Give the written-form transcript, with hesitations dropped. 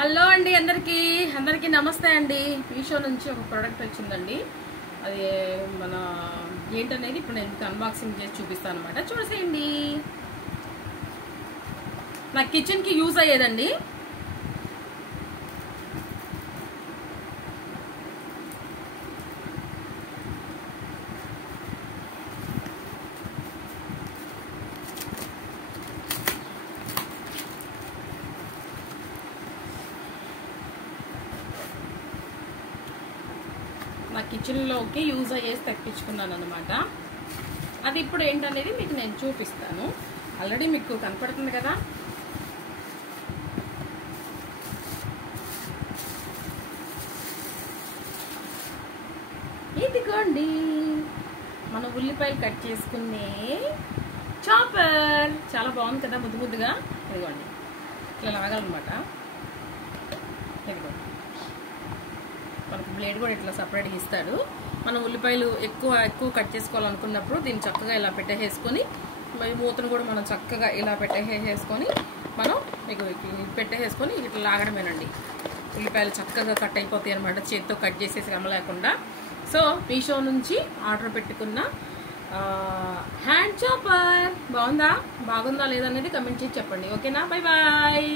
Hello అండి అందరికీ నమస్తే అండి. మీషో నుంచి ఒక ప్రోడక్ట్ వచ్చిందండి. అది మన ఏంటనేది ఇప్పుడు నేను అన్బాక్సింగ్ చేసి చూపిస్తాను అనమాట. చూసేయండి. నా కిచెన్ కి యూజ్ అయ్యేదండి. నా కిచెన్లోకి యూజ్ అయ్యేసి తెప్పించుకున్నాను అనమాట. అది ఇప్పుడు ఏంటనేది మీకు నేను చూపిస్తాను. ఆల్రెడీ మీకు కనపడుతుంది కదా. ఇదిగోండి మన ఉల్లిపాయలు కట్ చేసుకునే చాపర్. చాలా బాగుంది కదా, ముద్దు ముద్దుగా. ఇదిగోండి ఇట్లా లాగాలన్నమాట. ఇదిగోండి మనకు బ్లేడ్ కూడా ఇట్లా సపరేట్గా ఇస్తాడు. మనం ఉల్లిపాయలు ఎక్కువ కట్ చేసుకోవాలనుకున్నప్పుడు దీన్ని చక్కగా ఇలా పెట్టేసుకొని, మూతను కూడా మనం చక్కగా ఇలా పెట్టేసుకొని మనం పెట్టేసుకొని ఇట్లా లాగడమేనండి. ఉల్లిపాయలు చక్కగా కట్ అయిపోతాయి అనమాట, చేతితో కట్ చేసేసి శ్రమ లేకుండా. సో మీషో నుంచి ఆర్డర్ పెట్టుకున్న హ్యాండ్ చాపర్ బాగుందా లేదా అనేది కమెంట్ చేసి చెప్పండి. ఓకేనా? Bye bye.